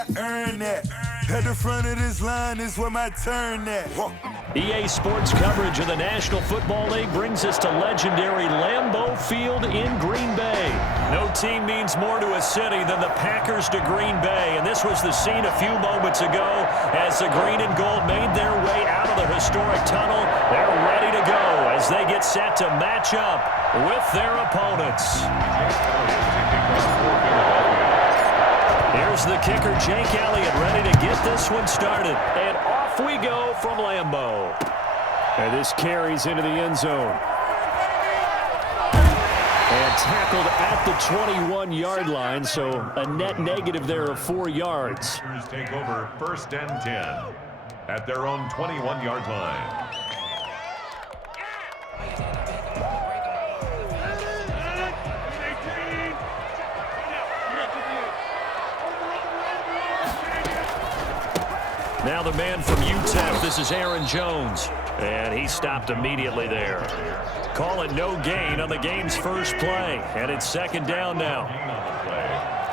I earned that. At the front of this line is where my turn at. EA Sports coverage of the National Football League brings us to legendary Lambeau Field in Green Bay. No team means more to a city than the Packers to Green Bay, and this was the scene a few moments ago as the green and gold made their way out of the historic tunnel. They're ready to go as they get set to match up with their opponents. Here's the kicker, Jake Elliott, ready to get this one started. And off we go from Lambeau. And this carries into the end zone. And tackled at the 21-yard line, so a net negative there of 4 yards. Take over 1st and 10 at their own 21-yard line. Now the man from UTEP, this is Aaron Jones. And he stopped immediately there. Call it no gain on the game's first play. And it's 2nd down now.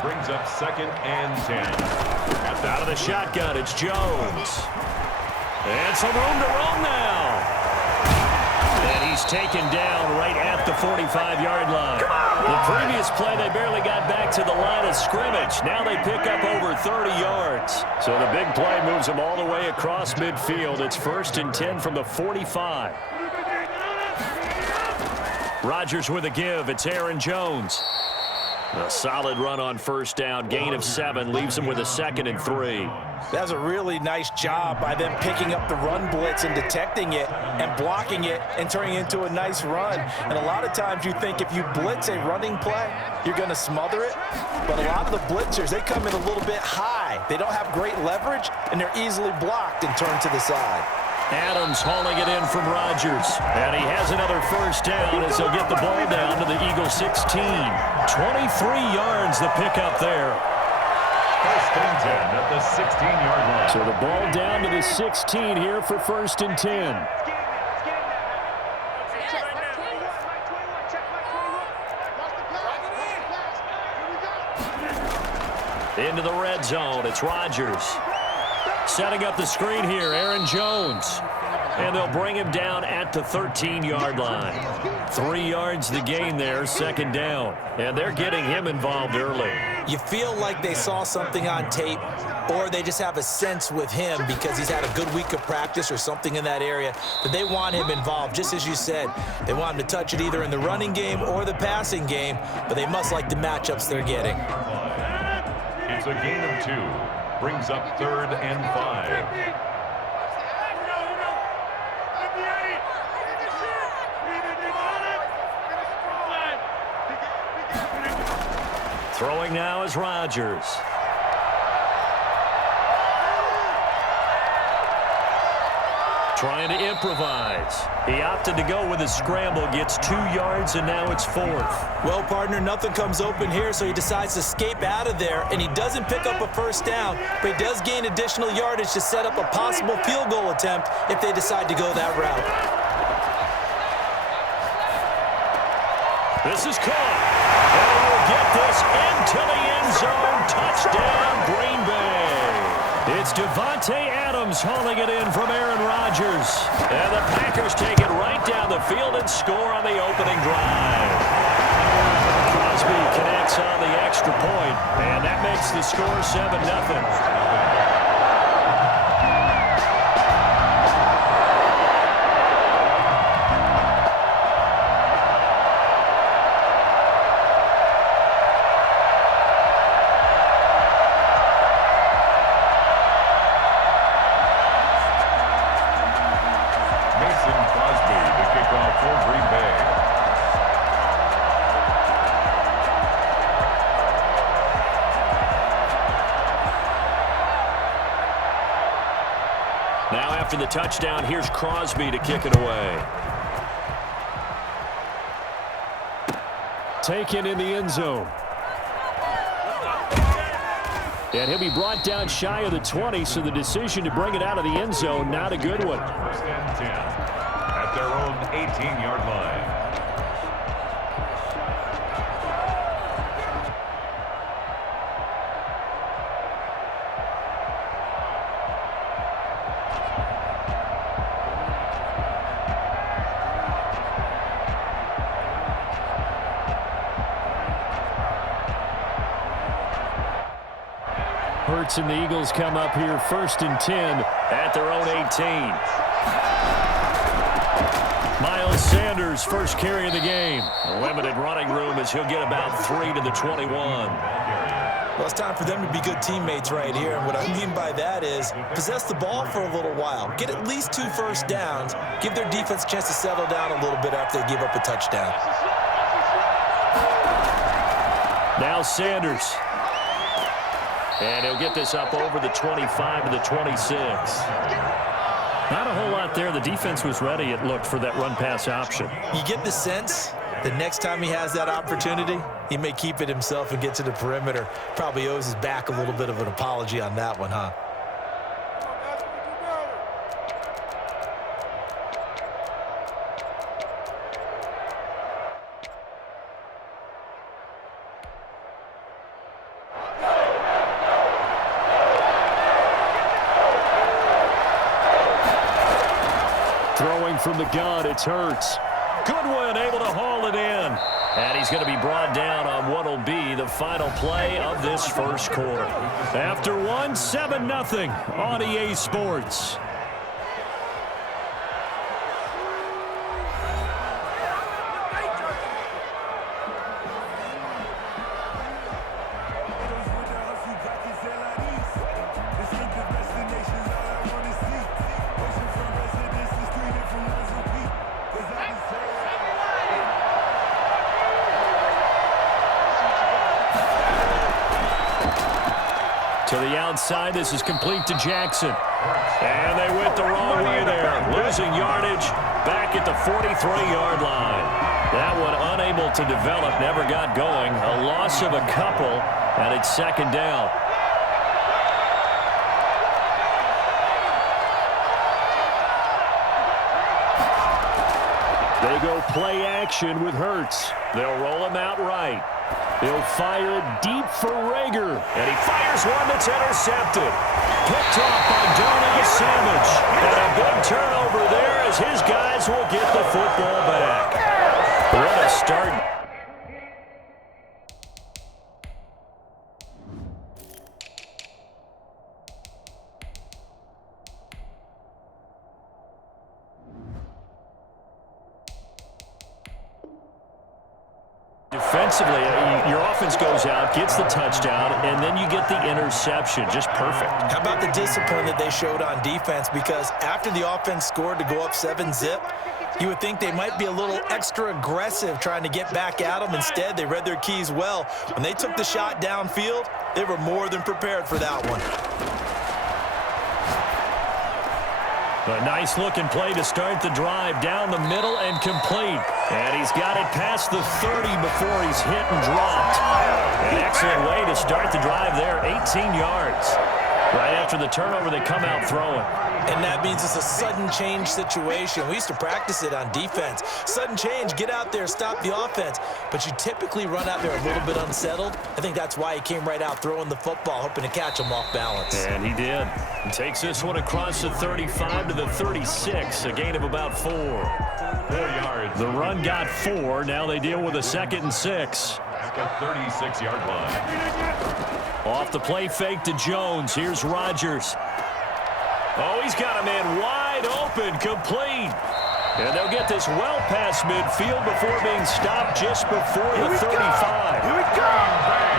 Brings up 2nd and 10. Out of the shotgun, it's Jones. And some room to roam now. And he's taken down right at the 45-yard line. The previous play, they barely got back to the line of scrimmage. Now they pick up over 30 yards. So the big play moves them all the way across midfield. It's 1st and 10 from the 45. Rodgers with a give. It's Aaron Jones. A solid run on 1st down. Gain of 7 leaves him with a 2nd and 3. That's a really nice job by them picking up the run blitz and detecting it and blocking it and turning it into a nice run. And a lot of times you think if you blitz a running play, you're going to smother it. But a lot of the blitzers, they come in a little bit high. They don't have great leverage, and they're easily blocked and turned to the side. Adams hauling it in from Rodgers. And he has another 1st down as he'll get the ball down to the Eagles 16. 23 yards the pickup there. 1st and 10 at the 16-yard line. So the ball down to the 16 here for 1st and 10. Into the red zone, it's Rodgers. Setting up the screen here, Aaron Jones. And they'll bring him down at the 13-yard line. 3 yards the gain there, 2nd down. And they're getting him involved early. You feel like they saw something on tape, or they just have a sense with him because he's had a good week of practice or something in that area that they want him involved. Just as you said, they want him to touch it either in the running game or the passing game, but they must like the matchups they're getting. It's a gain of 2. Brings up 3rd and 5. Throwing now is Rodgers. Trying to improvise. He opted to go with a scramble, gets 2 yards, and now it's 4th. Well, partner, nothing comes open here, so he decides to escape out of there, and he doesn't pick up a 1st down, but he does gain additional yardage to set up a possible field goal attempt if they decide to go that route. This is caught. And we'll get this into the end zone. Touchdown, Green Bay. It's Devontae Adams hauling it in from Aaron Rodgers. And the Packers take it right down the field and score on the opening drive. Crosby connects on the extra point, and that makes the score 7-0. After the touchdown, here's Crosby to kick it away. Taken in the end zone. And he'll be brought down shy of the 20, so the decision to bring it out of the end zone, not a good one. 1st and 10 at their own 18-yard line. Hurts and the Eagles come up here 1st and 10 at their own 18. Miles Sanders, first carry of the game. A limited running room as he'll get about 3 to the 21. Well, it's time for them to be good teammates right here. And what I mean by that is possess the ball for a little while. Get at least 2 first downs. Give their defense a chance to settle down a little bit after they give up a touchdown. Now Sanders. And he'll get this up over the 25 to the 26. Not a whole lot there. The defense was ready, it looked, for that run-pass option. You get the sense that next time he has that opportunity, he may keep it himself and get to the perimeter. Probably owes his back a little bit of an apology on that one, huh? Throwing from the gun, it's Hurts. Goodwin able to haul it in. And he's going to be brought down on what will be the final play of this first quarter. After one, 7-0 on EA Sports. To the outside, this is complete to Jackson. And they went the wrong way there. Losing yardage back at the 43-yard line. That one unable to develop, never got going. A loss of a couple, and it's 2nd down. They go play action with Hurts. They'll roll him out right. He'll fire deep for Rager. And he fires one that's intercepted. Picked off by Darnell Savage. And a big turnover there as his guys will get the football back. What a start. Defensively, your offense goes out, gets the touchdown, and then you get the interception. Just perfect. How about the discipline that they showed on defense? Because after the offense scored to go up 7-zip, you would think they might be a little extra aggressive trying to get back at them. Instead, they read their keys well. When they took the shot downfield, they were more than prepared for that one. A nice-looking play to start the drive down the middle and complete. And he's got it past the 30 before he's hit and dropped. An excellent way to start the drive there, 18 yards. Right after the turnover, they come out throwing. And that means it's a sudden change situation. We used to practice it on defense. Sudden change, get out there, stop the offense. But you typically run out there a little bit unsettled. I think that's why he came right out throwing the football, hoping to catch him off balance. And he did. He takes this one across the 35 to the 36, a gain of about 4. 4 yards. The run got 4. Now they deal with a 2nd and 6. At the 36-yard line. Off the play fake to Jones. Here's Rodgers. Oh, he's got a man wide open, complete. And they'll get this well past midfield before being stopped just before the 35. Here we go!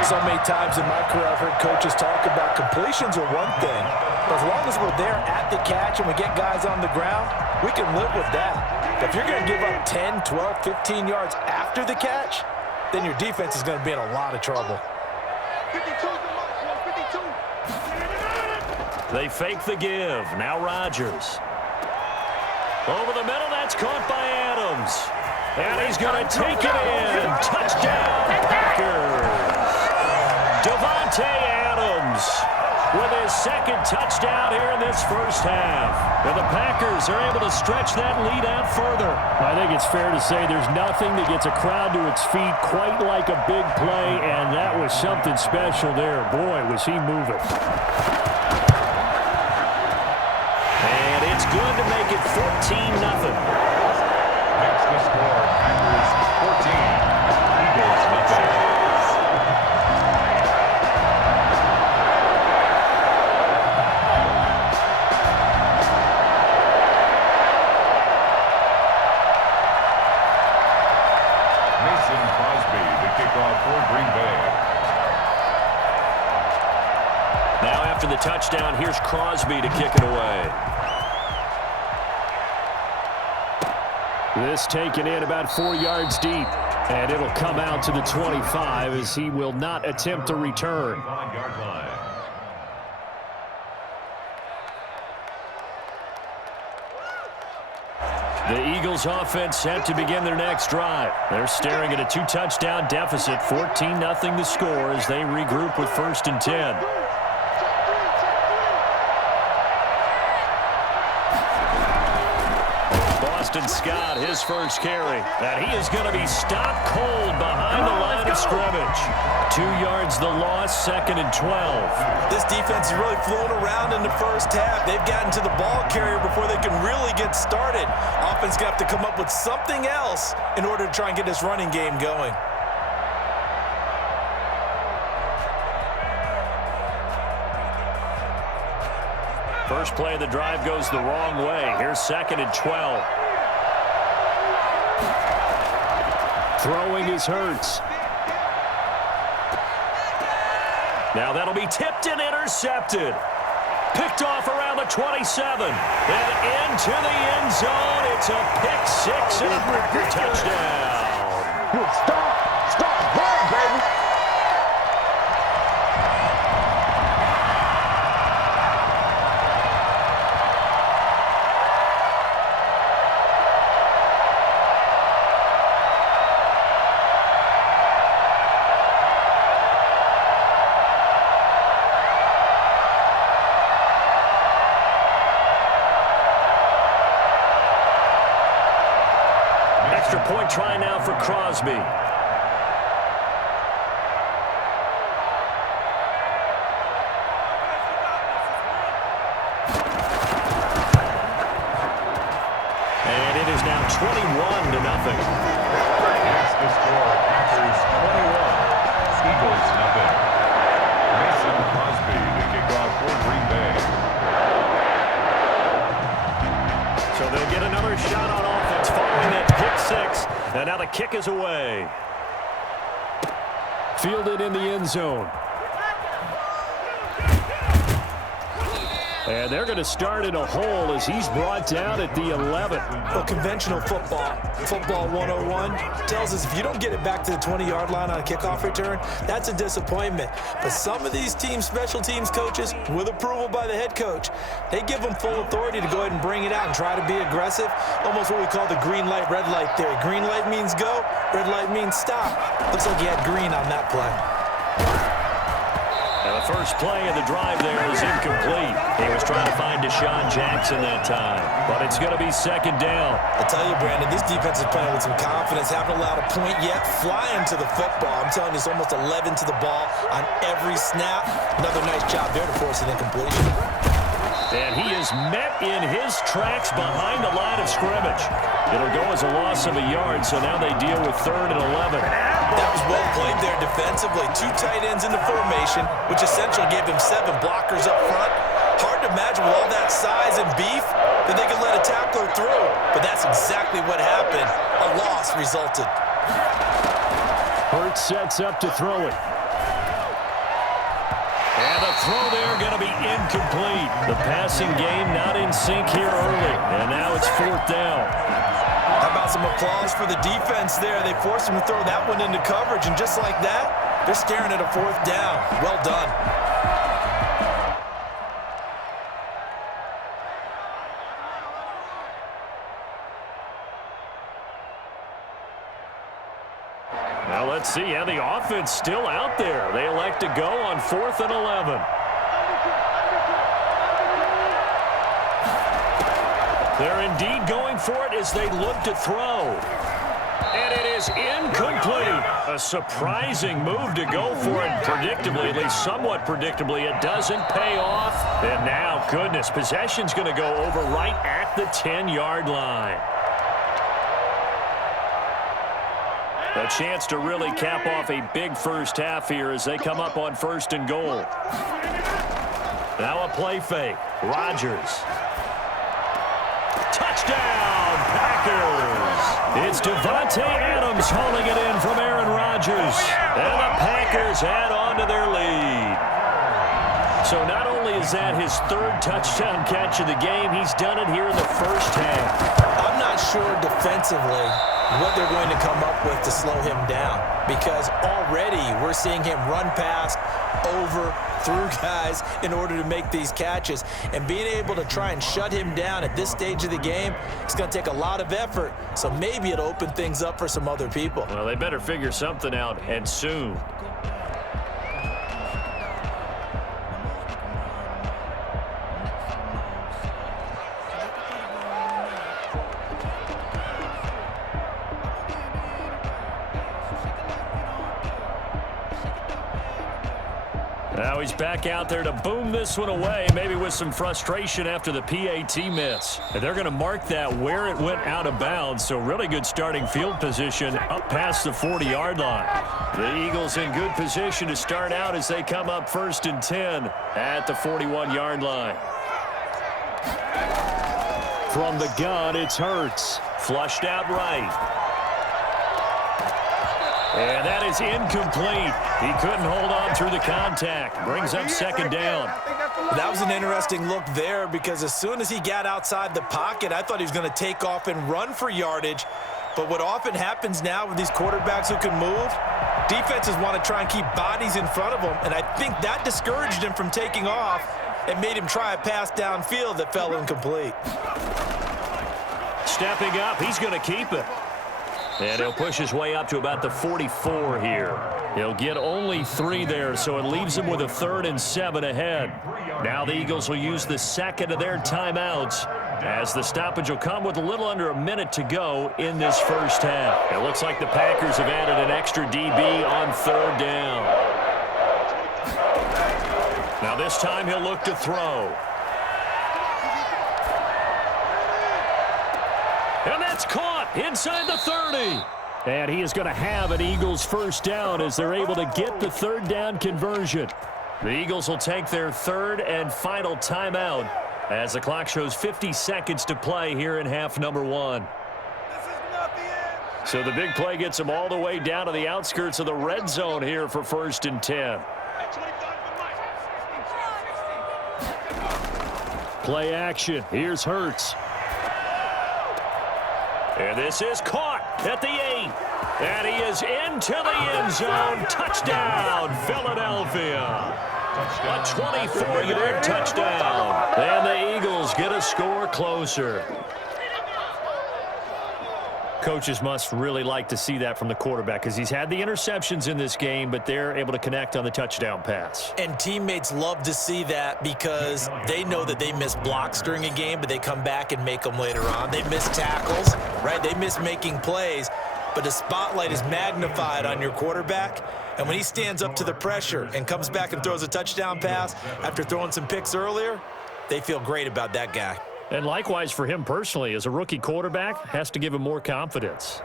So many times in my career I've heard coaches talk about completions are one thing, but as long as we're there at the catch and we get guys on the ground, we can live with that. But if you're going to give up 10, 12, 15 yards after the catch, then your defense is going to be in a lot of trouble. They fake the give. Now Rodgers. Over the middle, that's caught by Adams. And he's going to take it in. Touchdown, Packers. Davante Adams with his 2nd touchdown here in this first half. And the Packers are able to stretch that lead out further. I think it's fair to say there's nothing that gets a crowd to its feet quite like a big play, and that was something special there. Boy, was he moving. And it's good to make it 14-0. Makes the score Packers 14, Eagles nothing. after the touchdown. Here's Crosby to kick it away. This taken in about 4 yards deep. And it'll come out to the 25 as he will not attempt to return. The Eagles offense set to begin their next drive. They're staring at a 2-touchdown deficit, 14-0 the score as they regroup with 1st and 10. Boston Scott, his first carry. And he is going to be stopped cold behind the line of scrimmage. 2 yards the loss, 2nd and 12. This defense is really flown around in the first half. They've gotten to the ball carrier before they can really get started. Offense got to come up with something else in order to try and get this running game going. First play of the drive goes the wrong way. Here's 2nd and 12. Throwing is Hurts. Now that'll be tipped and intercepted. Picked off around the 27. And into the end zone. It's a pick-6 and a record touchdown. Stop, run, baby. Extra point try now for Crosby. And it is now 21-0. That's the score. Packers 21, Eagles nothing. Mason Crosby to kick off for Green Bay. So they'll get another shot on offense following that pick-6. And now the kick is away. Fielded in the end zone. And they're going to start in a hole as he's brought down at the 11. Well, conventional football 101, tells us if you don't get it back to the 20-yard line on a kickoff return, that's a disappointment. But some of these teams, special teams coaches, with approval by the head coach, they give them full authority to go ahead and bring it out and try to be aggressive. Almost what we call the green light, red light theory. Green light means go, red light means stop. Looks like he had green on that play. And the first play of the drive there is incomplete. He was trying to find Deshaun Jackson that time, but it's going to be 2nd down. I tell you, Brandon, this defense is playing with some confidence. Haven't allowed a point yet. Flying to the football. I'm telling you, it's almost 11 to the ball on every snap. Another nice job there to force an incompletion. And he is met in his tracks behind the line of scrimmage. It'll go as a loss of a yard, so now they deal with 3rd and 11. That was well played there defensively. 2 tight ends in the formation, which essentially gave him 7 blockers up front. Hard to imagine with all that size and beef that they could let a tackler through. But that's exactly what happened. A loss resulted. Hurts sets up to throw it. And the throw there going to be incomplete. The passing game not in sync here early. And now it's 4th down. How about some applause for the defense there? They forced him to throw that one into coverage, and just like that, they're staring at a 4th down. Well done. Now let's see how the offense still out there. They elect to go on 4th and 11. They're indeed going for it as they look to throw. And it is incomplete. A surprising move to go for it. Predictably, at least somewhat predictably, it doesn't pay off. And now, goodness, possession's going to go over right at the 10-yard line. A chance to really cap off a big first half here as they come up on 1st and goal. Now a play fake. Rodgers. Touchdown, Packers. It's Devontae Adams hauling it in from Aaron Rodgers. And the Packers add on to their lead. So not only is that his third touchdown catch of the game, he's done it here in the first half. I'm not sure defensively what they're going to come up with to slow him down, because already we're seeing him run past, over, through guys in order to make these catches. And being able to try and shut him down at this stage of the game, it's going to take a lot of effort. So maybe it'll open things up for some other people. Well, they better figure something out, and soon. Now he's back out there to boom this one away, maybe with some frustration after the PAT miss. And they're going to mark that where it went out of bounds, so really good starting field position up past the 40-yard line. The Eagles in good position to start out as they come up 1st and 10 at the 41-yard line. From the gun, it's Hurts. Flushed out right. And that is incomplete. He couldn't hold on through the contact. Brings up 2nd down. That was an interesting look there, because as soon as he got outside the pocket, I thought he was going to take off and run for yardage. But what often happens now with these quarterbacks who can move, defenses want to try and keep bodies in front of them, and I think that discouraged him from taking off and made him try a pass downfield that fell incomplete. Stepping up, he's going to keep it. And he'll push his way up to about the 44 here. He'll get only 3 there, so it leaves him with a 3rd and 7 ahead. Now the Eagles will use the second of their timeouts, as the stoppage will come with a little under a minute to go in this first half. It looks like the Packers have added an extra DB on 3rd down. Now this time he'll look to throw. And that's caught inside the 30. And he is going to have an Eagles first down as they're able to get the 3rd down conversion. The Eagles will take their 3rd and final timeout as the clock shows 50 seconds to play here in half number 1. So the big play gets them all the way down to the outskirts of the red zone here for 1st and 10. Play action. Here's Hurts. And this is caught at the 8. And he is into the end zone. Touchdown, Philadelphia. A 24-yard touchdown. And the Eagles get a score closer. Coaches must really like to see that from the quarterback, because he's had the interceptions in this game, but they're able to connect on the touchdown pass. And teammates love to see that, because they know that they miss blocks during a game, but they come back and make them later on. They miss tackles, right? They miss making plays, but the spotlight is magnified on your quarterback. And when he stands up to the pressure and comes back and throws a touchdown pass after throwing some picks earlier, they feel great about that guy. And likewise for him personally, as a rookie quarterback, has to give him more confidence.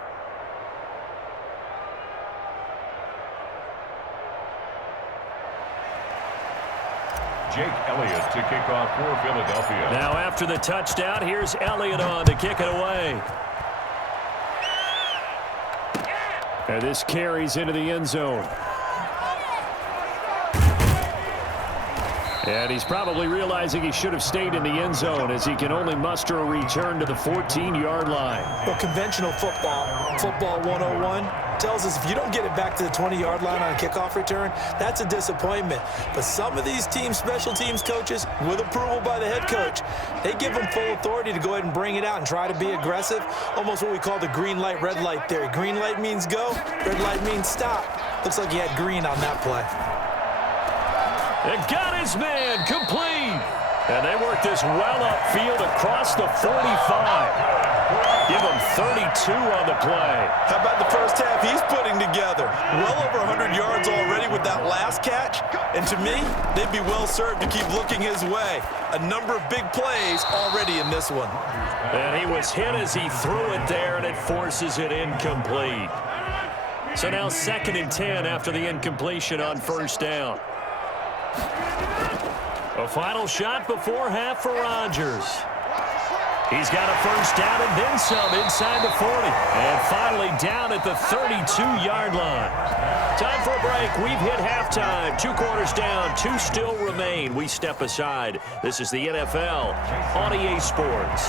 Jake Elliott to kick off for Philadelphia. Now after the touchdown, here's Elliott on to kick it away. And this carries into the end zone. And he's probably realizing he should have stayed in the end zone, as he can only muster a return to the 14-yard line. Well, conventional football 101, tells us if you don't get it back to the 20-yard line on a kickoff return, that's a disappointment. But some of these team special teams coaches, with approval by the head coach, they give them full authority to go ahead and bring it out and try to be aggressive, almost what we call the green light, red light theory. Green light means go, red light means stop. Looks like he had green on that play. And got his man complete. And they work this well upfield across the 45. Give him 32 on the play. How about the first half he's putting together? Well over 100 yards already with that last catch. And to me, they'd be well served to keep looking his way. A number of big plays already in this one. And he was hit as he threw it there, and it forces it incomplete. So now 2nd and 10 after the incompletion on first down. A final shot before half for Rodgers. He's got a first down and then some inside the 40. And finally down at the 32-yard line. Time for a break. We've hit halftime. 2 quarters down. 2 still remain. We step aside. This is the NFL on EA Sports.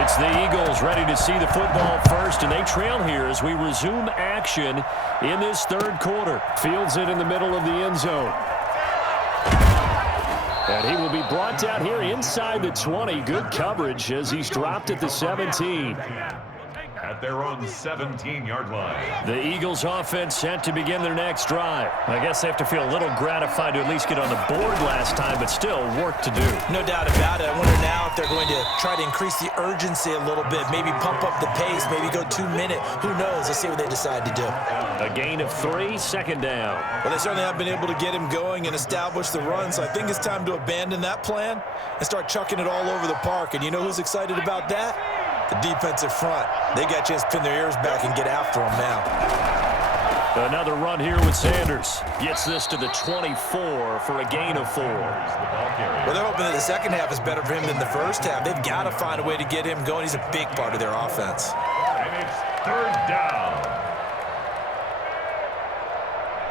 It's the Eagles ready to see the football first, and they trail here as we resume action in this third quarter. Fields it in the middle of the end zone. And he will be brought down here inside the 20. Good coverage as he's dropped at the 17. At their own 17-yard line. The Eagles offense set to begin their next drive. I guess they have to feel a little gratified to at least get on the board last time, but still work to do. No doubt about it. I wonder now if they're going to try to increase the urgency a little bit, maybe pump up the pace, maybe go 2-minute. Who knows? Let's see what they decide to do. A gain of 3, second down. Well, they certainly have been able to get him going and establish the run, so I think it's time to abandon that plan and start chucking it all over the park. And you know who's excited about that? The defensive front. They got a chance to pin their ears back and get after him now. Another run here with Sanders. Gets this to the 24 for a gain of 4. Well, they're hoping that the second half is better for him than the first half. They've got to find a way to get him going. He's a big part of their offense. And it's third down.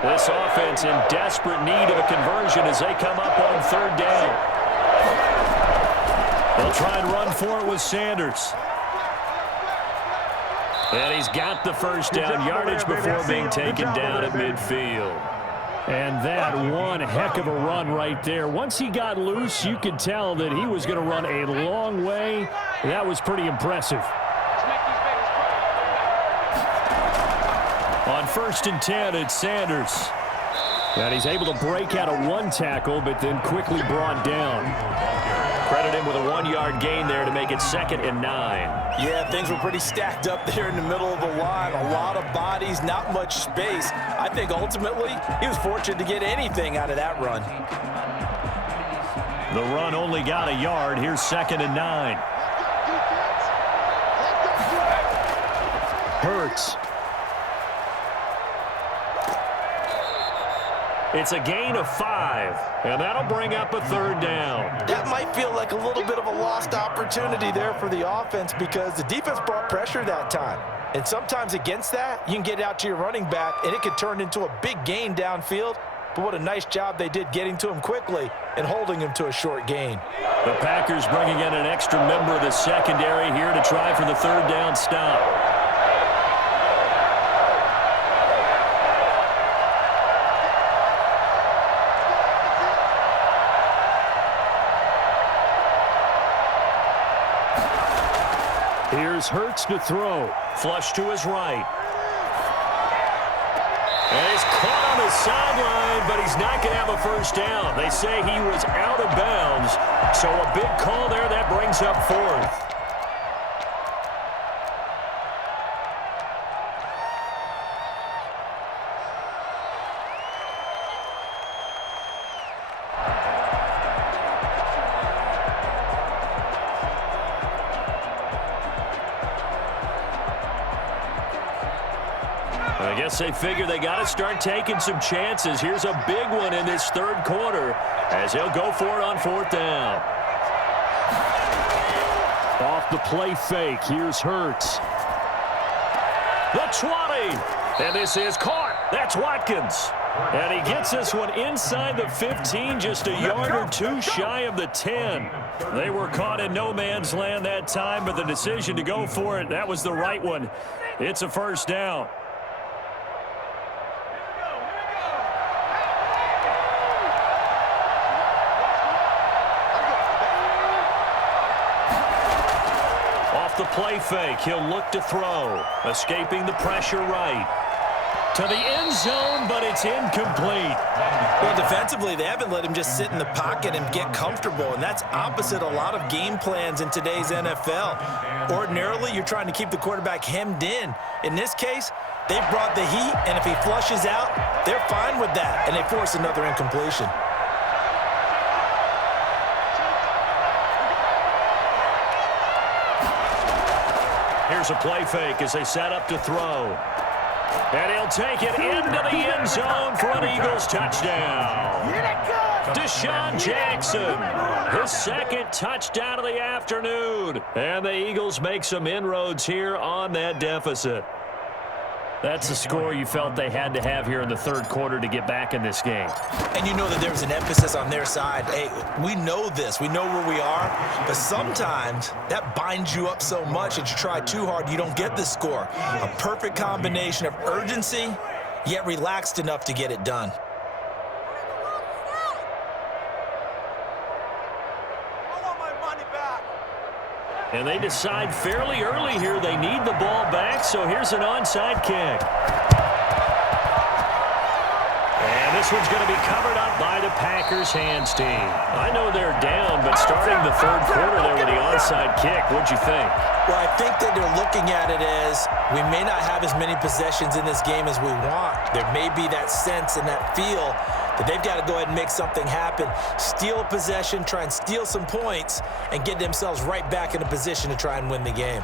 This offense in desperate need of a conversion as they come up on third down. They'll try and run for it with Sanders. And he's got the first down yardage before being taken down at midfield. And that one heck of a run right there. Once he got loose, you could tell that he was going to run a long way. That was pretty impressive. On 1st and 10, it's Sanders. And he's able to break out of 1 tackle, but then quickly brought down. Credit him with a 1-yard gain there to make it 2nd and 9. Yeah, things were pretty stacked up there in the middle of the line. A lot of bodies, not much space. I think ultimately he was fortunate to get anything out of that run. The run only got a yard. Here's 2nd and 9. Hurts. It's a gain of 5, and that'll bring up a third down. That might feel like a little bit of a lost opportunity there for the offense because the defense brought pressure that time. And sometimes against that, you can get out to your running back, and it could turn into a big gain downfield. But what a nice job they did getting to him quickly and holding him to a short gain. The Packers bringing in an extra member of the secondary here to try for the third down stop. Here's Hurts to throw. Flush to his right. And he's caught on the sideline, but he's not going to have a first down. They say he was out of bounds, so a big call there that brings up 4th. I guess they figure they got to start taking some chances. Here's a big one in this third quarter as he'll go for it on 4th down. Off the play fake. Here's Hurts. The 20. And this is caught. That's Watkins. And he gets this one inside the 15, just a yard or 2 shy of the 10. They were caught in no man's land that time, but the decision to go for it, that was the right one. It's a first down. The play fake, he'll look to throw, escaping the pressure right to the end zone, but it's incomplete. Well, defensively, they haven't let him just sit in the pocket and get comfortable, and that's opposite a lot of game plans in today's NFL. Ordinarily, you're trying to keep the quarterback hemmed in. In this case, they've brought the heat, and if he flushes out, they're fine with that, and they force another incompletion. Here's a play fake as they set up to throw. And he'll take it into the end zone for an Eagles touchdown. Get it good! Deshaun Jackson, his second touchdown of the afternoon. And the Eagles make some inroads here on that deficit. That's the score you felt they had to have here in the third quarter to get back in this game. And you know that there was an emphasis on their side. Hey, we know this. We know where we are. But sometimes that binds you up so much that you try too hard, you don't get the score. A perfect combination of urgency, yet relaxed enough to get it done. And they decide fairly early here they need the ball back, so here's an onside kick. And this one's going to be covered up by the Packers hands team. I know they're down, but starting the third quarter there with the onside kick, what'd you think? Well, I think that they're looking at it as we may not have as many possessions in this game as we want. There may be that sense and that feel that they've got to go ahead and make something happen, steal a possession, try and steal some points, and get themselves right back in a position to try and win the game.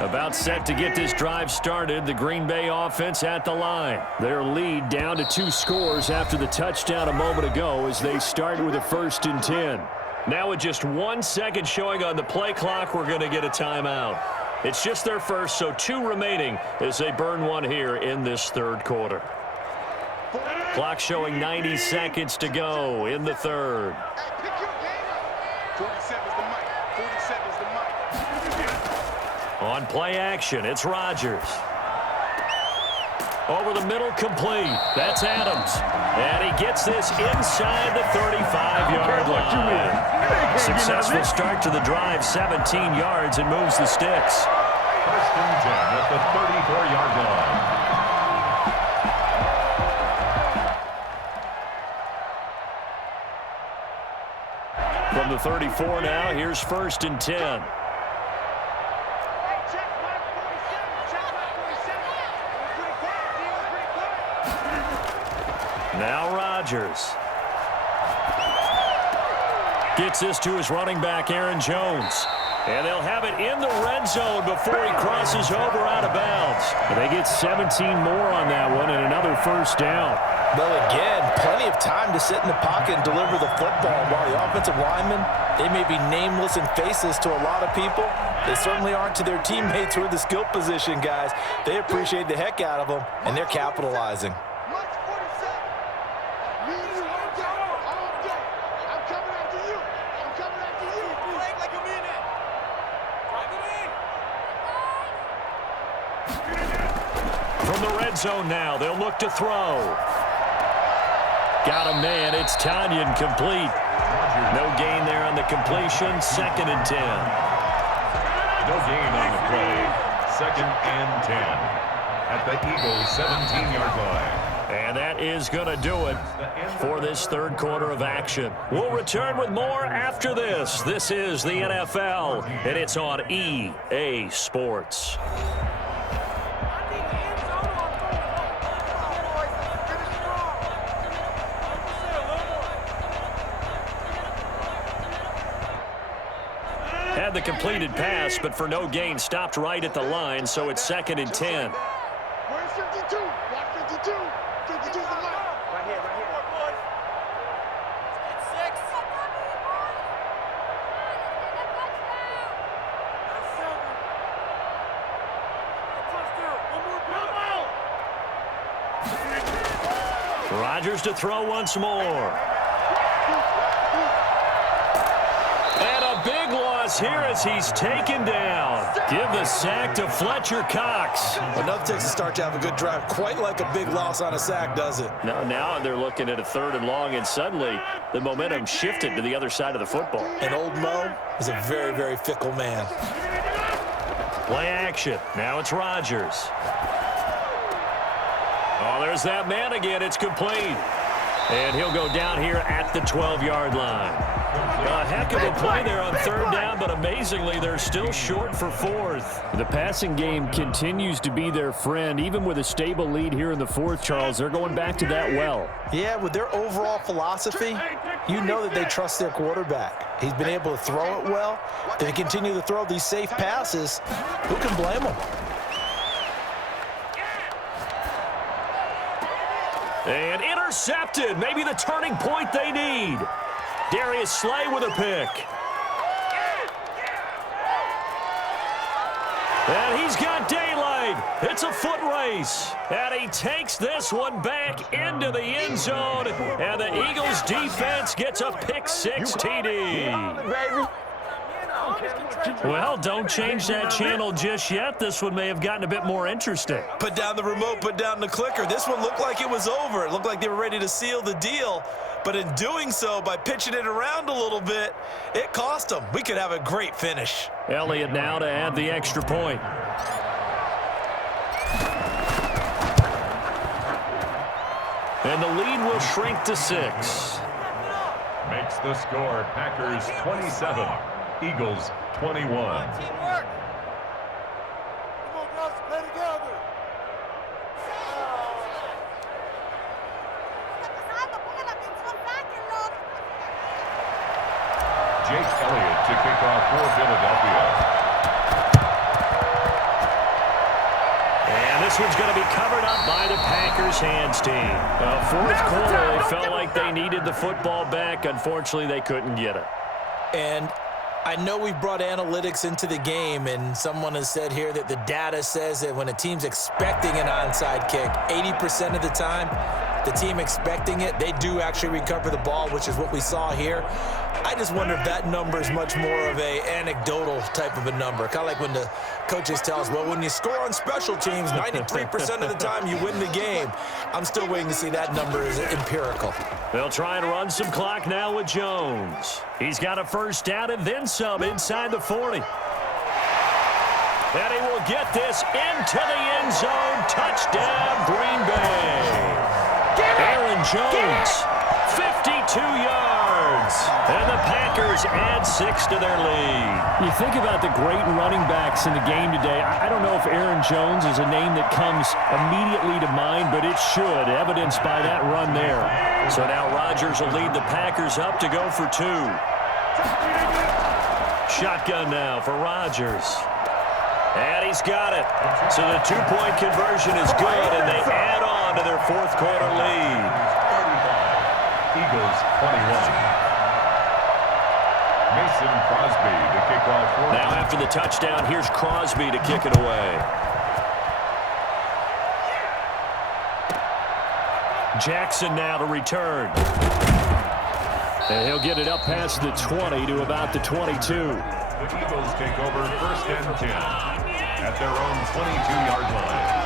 About set to get this drive started, the Green Bay offense at the line. Their lead down to 2 scores after the touchdown a moment ago as they start with a 1st and 10. Now with just 1 second showing on the play clock, we're going to get a timeout. It's just their first, so 2 remaining as they burn one here in this third quarter. Clock showing 90 seconds to go in the third. On play action, it's Rodgers. Over the middle, complete. That's Adams. And he gets this inside the 35-yard line. Successful start to the drive, 17 yards, and moves the sticks. 1st and 10 at the 34-yard line. From the 34 now, here's 1st and 10. Now Rodgers. Gets this to his running back, Aaron Jones. And they'll have it in the red zone before he crosses over out of bounds. And they get 17 more on that one and another 1st down. Well, again, plenty of time to sit in the pocket and deliver the football. While the offensive linemen, they may be nameless and faceless to a lot of people, they certainly aren't to their teammates who are the skill position guys. They appreciate the heck out of them, and they're capitalizing. From the red zone now, they'll look to throw. Got a man, it's Tanyan, complete. No gain there on the completion, 2nd and 10. No gain on the play, 2nd and 10 at the Eagles' 17-yard line. And that is going to do it for this third quarter of action. We'll return with more after this. This is the NFL, and it's on EA Sports. Had the completed pass, but for no gain, stopped right at the line, so it's 2nd and 10. Where's 52? Watch 52. 52's the line. Right here, right here. Boys. It's 6. That's 7. Touchdown. One more. Rodgers to throw once more. And a big loss here as he's taken down. Give the sack to Fletcher Cox. Enough takes a start to have a good drive. Quite like a big loss on a sack, does it? Now they're looking at a 3rd and long, and suddenly the momentum shifted to the other side of the football. And old Mo is a very, very fickle man. Play action. Now it's Rodgers. Oh, there's that man again. It's complete. And he'll go down here at the 12-yard line. A heck of a play there on third down, but amazingly, they're still short for fourth. The passing game continues to be their friend. Even with a stable lead here in the fourth, Charles, they're going back to that well. Yeah, with their overall philosophy, you know that they trust their quarterback. He's been able to throw it well. They continue to throw these safe passes. Who can blame them? And intercepted. Maybe the turning point they need. Darius Slay with a pick. And he's got daylight. It's a foot race. And he takes this one back into the end zone. And the Eagles defense gets a pick-six TD. Well, don't change that channel just yet. This one may have gotten a bit more interesting. Put down the remote, put down the clicker. This one looked like it was over. It looked like they were ready to seal the deal. But in doing so, by pitching it around a little bit, it cost them. We could have a great finish. Elliott now to add the extra point. And the lead will shrink to 6. Makes the score Packers 27, Eagles 21. Teamwork. Come on, guys, play together. Jake Elliott to kick off for Philadelphia. And this one's going to be covered up by the Packers hands team. Fourth quarter, they felt like they needed the football back. Unfortunately, they couldn't get it. And I know we've brought analytics into the game, and someone has said here that the data says that when a team's expecting an onside kick, 80% of the time, the team expecting it, they do actually recover the ball, which is what we saw here. I just wonder if that number is much more of a anecdotal type of a number. Kind of like when the coaches tell us, well, when you score on special teams, 93% of the time you win the game. I'm still waiting to see that number is empirical. They'll try and run some clock now with Jones. He's got a first down and then some inside the 40. And he will get this into the end zone. Touchdown, Green Bay. Aaron Jones, 52 yards. And the Packers add 6 to their lead. You think about the great running backs in the game today. I don't know if Aaron Jones is a name that comes immediately to mind, but it should, evidenced by that run there. So now Rodgers will lead the Packers up to go for 2. Shotgun now for Rodgers. And he's got it. So the 2-point conversion is good, and they add on to their fourth quarter lead. Eagles 21. Mason Crosby to kick off for. Now after the touchdown, here's Crosby to kick it away. Jackson now to return. And he'll get it up past the 20 to about the 22. The Eagles take over first and 10 at their own 22-yard line.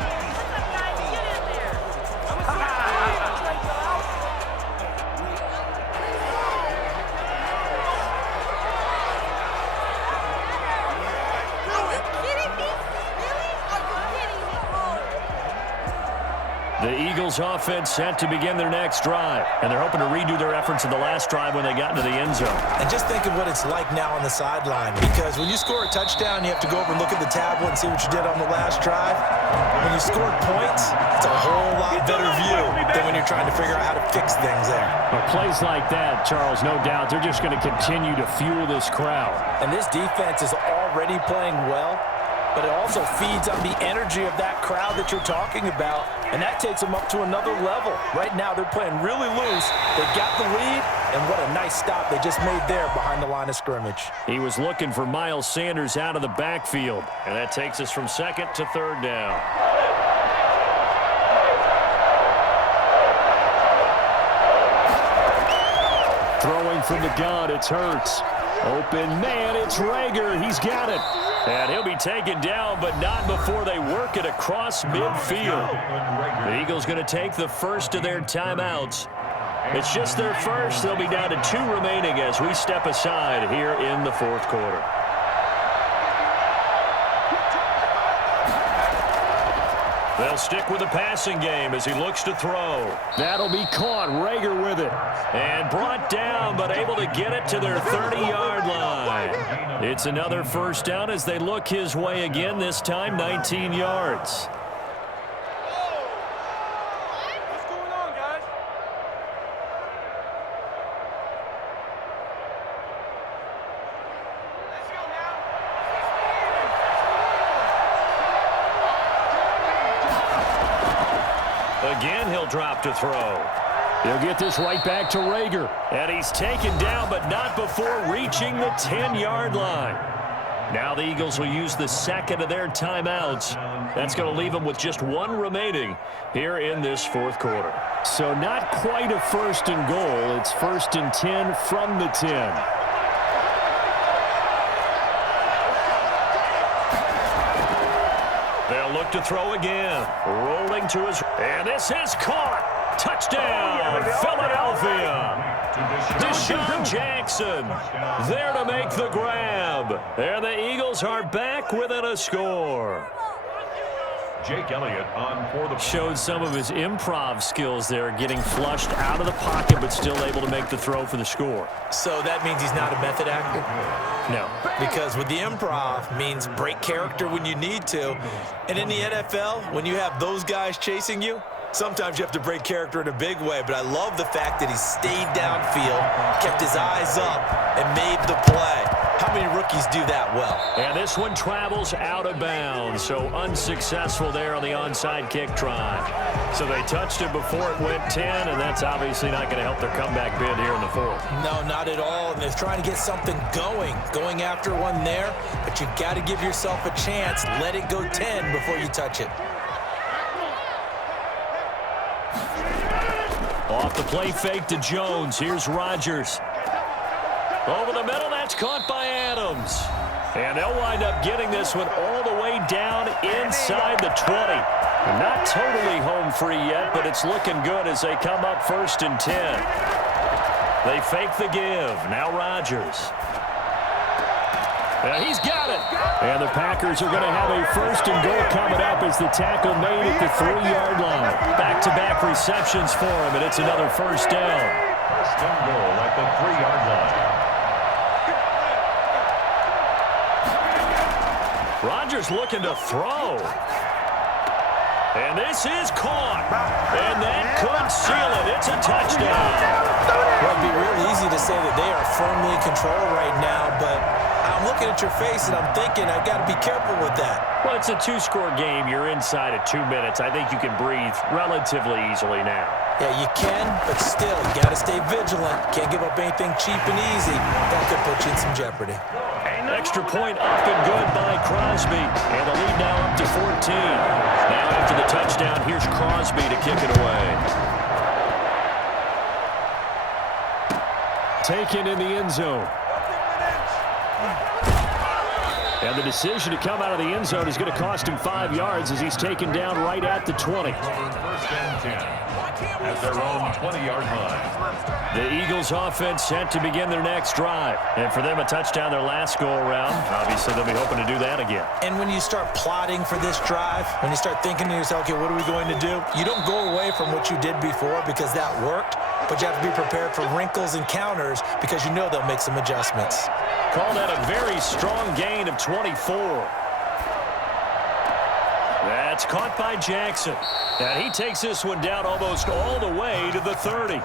The Eagles offense set to begin their next drive, and they're hoping to redo their efforts in the last drive when they got into the end zone. And just think of what it's like now on the sideline, because when you score a touchdown, you have to go over and look at the tablet and see what you did on the last drive. When you scored points, it's a whole lot better view than when you're trying to figure out how to fix things there. But plays like that, Charles, no doubt, they're just going to continue to fuel this crowd. And this defense is already playing well, but it also feeds on the energy of that crowd that you're talking about, and that takes them up to another level. Right now, they're playing really loose. They've got the lead, and what a nice stop they just made there behind the line of scrimmage. He was looking for Miles Sanders out of the backfield, and that takes us from second to third down. Throwing from the gun, it's Hurts. Open man, it's Rager. He's got it. And he'll be taken down, but not before they work it across midfield. The Eagles going to take the first of their timeouts. It's just their first. They'll be down to 2 remaining as we step aside here in the fourth quarter. They'll stick with the passing game as he looks to throw. That'll be caught. Rager with it. And brought down, but able to get it to their 30-yard line. It's another first down as they look his way again, this time 19 yards. What's going on, guys? Let's go now. Again, he'll drop to throw. He'll get this right back to Rager. And he's taken down, but not before reaching the 10-yard line. Now the Eagles will use the second of their timeouts. That's going to leave them with just one remaining here in this fourth quarter. So not quite a first and goal. It's first and 10 from the 10. They'll look to throw again. Rolling to his... And this is caught. Touchdown, Philadelphia. Deshaun Jackson there to make the grab. And the Eagles are back within a score. Jake Elliott on for the... Showed some of his improv skills there, getting flushed out of the pocket, but still able to make the throw for the score. So that means he's not a method actor? No. Because with the improv means break character when you need to. And in the NFL, when you have those guys chasing you, sometimes you have to break character in a big way. But I love the fact that he stayed downfield, kept his eyes up, and made the play. How many rookies do that well? And this one travels out of bounds, so unsuccessful there on the onside kick try. So they touched it before it went 10, and that's obviously not going to help their comeback bid here in the fourth. No, not at all. And they're trying to get something going after one there. But you've got to give yourself a chance. Let it go 10 before you touch it. Off the play fake to Jones. Here's Rodgers. Over the middle, that's caught by Adams. And they'll wind up getting this one all the way down inside the 20. Not totally home free yet, but it's looking good as they come up first and 10. They fake the give. Now Rodgers. And he's got it. And the Packers are going to have a first and goal coming up as the tackle made at the 3-yard line. Back-to-back receptions for him, and it's another first down. First and goal at the 3-yard line. Rodgers looking to throw. And this is caught. And that could seal it. It's a touchdown. Well, it'd be real easy to say that they are firmly in control right now, but I'm looking at your face and I'm thinking I've got to be careful with that. Well, it's a two-score game. You're inside at 2 minutes. I think you can breathe relatively easily now. Yeah, you can, but still, you got to stay vigilant. Can't give up anything cheap and easy. That could put you in some jeopardy. Extra point up and good by Crosby. And the lead now up to 14. Now after the touchdown, here's Crosby to kick it away. Taken in the end zone. And the decision to come out of the end zone is going to cost him 5 yards as he's taken down right at the 20. First and 10 at their own 20-yard line. The Eagles offense set to begin their next drive. And for them, a touchdown their last go-around. Obviously, they'll be hoping to do that again. And when you start plotting for this drive, when you start thinking to yourself, okay, what are we going to do? You don't go away from what you did before because that worked, but you have to be prepared for wrinkles and counters because you know they'll make some adjustments. Call that a very strong gain of 24. That's caught by Jackson. And he takes this one down almost all the way to the 30.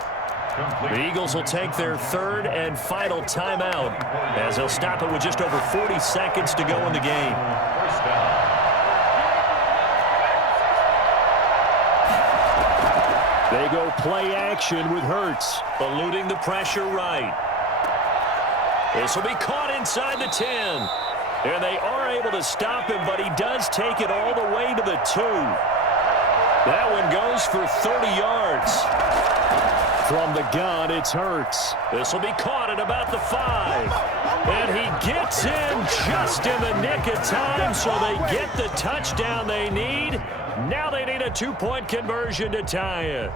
The Eagles will take their third and final timeout as they'll stop it with just over 40 seconds to go in the game. First down. They go play action with Hurts. Eluding the pressure right. This will be caught inside the 10. And they are able to stop him, but he does take it all the way to the 2. That one goes for 30 yards. From the gun, it's Hurts. This will be caught at about the 5. And he gets in just in the nick of time, so they get the touchdown they need. Now they need a 2-point conversion to tie it.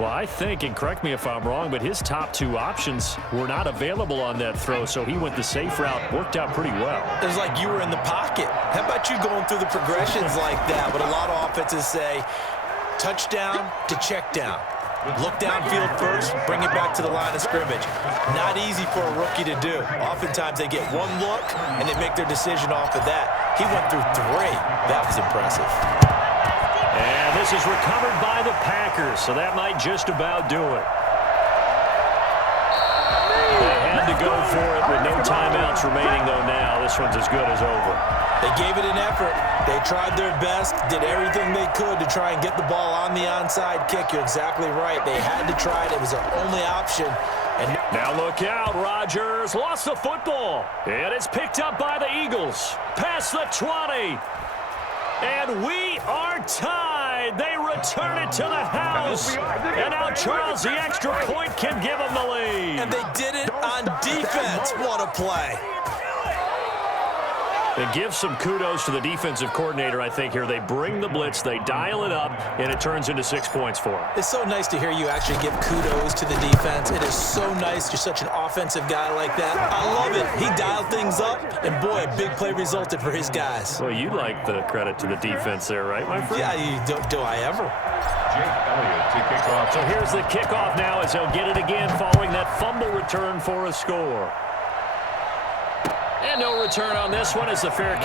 Well, I think, and correct me if I'm wrong, but his top two options were not available on that throw, so he went the safe route. Worked out pretty well. It was like you were in the pocket. How about you going through the progressions like that? But a lot of offenses say touchdown to check down. Look downfield first, bring it back to the line of scrimmage. Not easy for a rookie to do. Oftentimes they get one look, and they make their decision off of that. He went through 3. That was impressive. And this is recovered by the Packers, so that might just about do it. They had to go for it with no timeouts remaining, though now. This one's as good as over. They gave it an effort. They tried their best, did everything they could to try and get the ball on the onside kick. You're exactly right. They had to try it. It was their only option. And now look out, Rodgers lost the football. And it's picked up by the Eagles. Past the 20. And we are tied. They return it to the house. And now Charles, the extra point, can give them the lead. And they did it on defense. What a play. And give some kudos to the defensive coordinator, I think, here. They bring the blitz, they dial it up, and it turns into 6 points for them. It's so nice to hear you actually give kudos to the defense. It is so nice. You're such an offensive guy like that. I love it. He dialed things up, and boy, a big play resulted for his guys. Well, you like the credit to the defense there, right, my friend? Yeah, do I ever? Jake Elliott to kick off. So here's the kickoff now as he'll get it again following that fumble return for a score. And no return on this one as the fair catch.